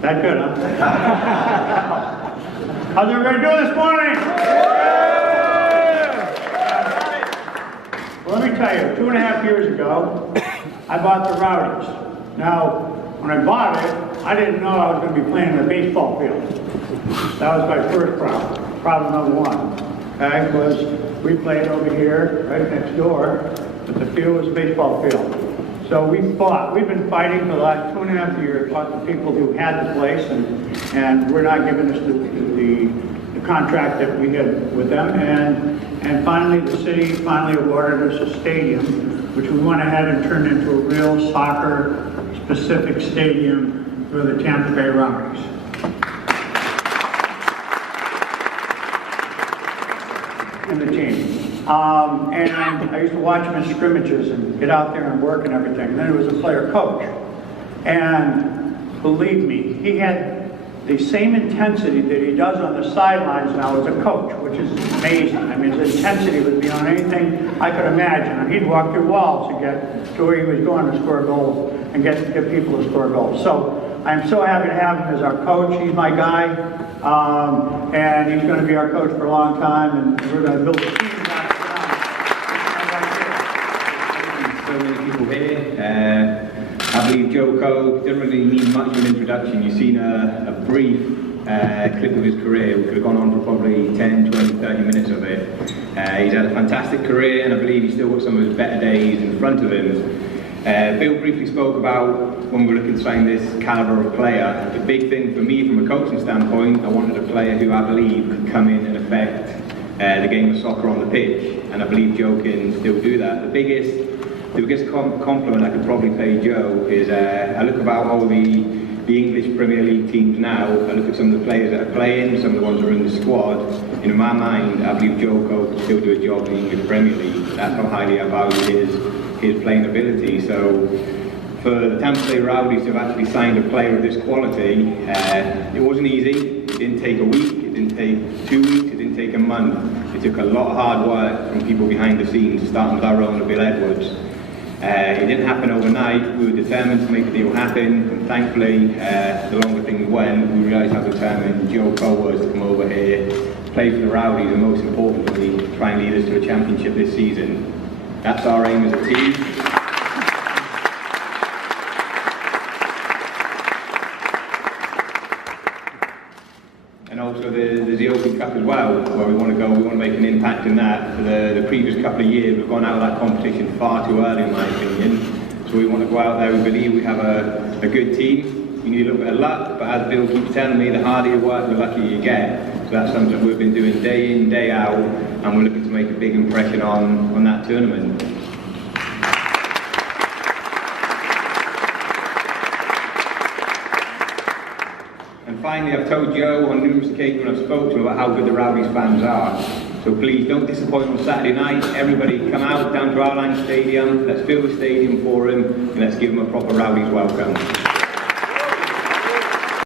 That good, huh? How's everybody doing this morning? Well, let me tell you, 2.5 years ago, I bought the Rowdies. Now, when I bought it, I didn't know I was going to be playing in a baseball field. That was my first problem. Problem number one. Okay, was we played over here, right next door, but the field was a baseball field. So we've been fighting for the last 2.5 years, fought the people who had the place, and we're not giving us the contract that we had with them. And finally, the city finally awarded us a stadium, which we went ahead and turned into a real soccer-specific stadium for the Tampa Bay Rowdies. And the team. And I used to watch him in scrimmages and get out there and work and everything. And then he was a player coach. And believe me, he had the same intensity that he does on the sidelines now as a coach, which is amazing. I mean, his intensity would be on anything I could imagine. And he'd walk through walls to get to where he was going to score goals and get people to score goals. So I'm so happy to have him as our coach. He's my guy. And he's going to be our coach for a long time, and we're going to build a team. So many people here. I believe Joe Cole doesn't really need much of an introduction. You've seen a brief clip of his career. We could have gone on for probably 10, 20, 30 minutes of it. He's had a fantastic career, and I believe he's still got some of his better days in front of him. Bill briefly spoke about when we're looking to sign this caliber of player. The big thing for me from a coaching standpoint, I wanted a player who I believe could come in and affect the game of soccer on the pitch, and I believe Joe can still do that. The biggest compliment I could probably pay Joe is I look about all the English Premier League teams now. I look at some of the players that are playing, some of the ones that are in the squad. In my mind, I believe Joe Cole can still do a job in the English Premier League. That's how highly I value his playing ability. So for the Tampa Bay Rowdies to have actually signed a player of this quality, it wasn't easy. It didn't take a week, it didn't take 2 weeks, it didn't take a month. It took a lot of hard work from people behind the scenes, starting with our own Bill Edwards. It didn't happen overnight. We were determined to make the deal happen, and thankfully, the longer things went, we realised how determined Joe Cole was to come over here, play for the Rowdies, and most importantly, try and lead us to a championship this season. That's our aim as a team. And also there's the Open Cup as well, where we want to go. We want to make an impact in that. For the previous couple of years, we've gone out of that competition far too early, in my opinion. So we want to go out there. We believe we have a good team. You need a little bit of luck, but as Bill keeps telling me, the harder you work, the luckier you get. So that's something that we've been doing day in, day out, and we're looking to make a big impression on that tournament. And finally, I've told Joe on numerous occasions when I've spoken to him about how good the Rowdies fans are. So please don't disappoint on Saturday night. Everybody come out down to our Stadium. Let's fill the stadium for him, and let's give him a proper Rowdies welcome.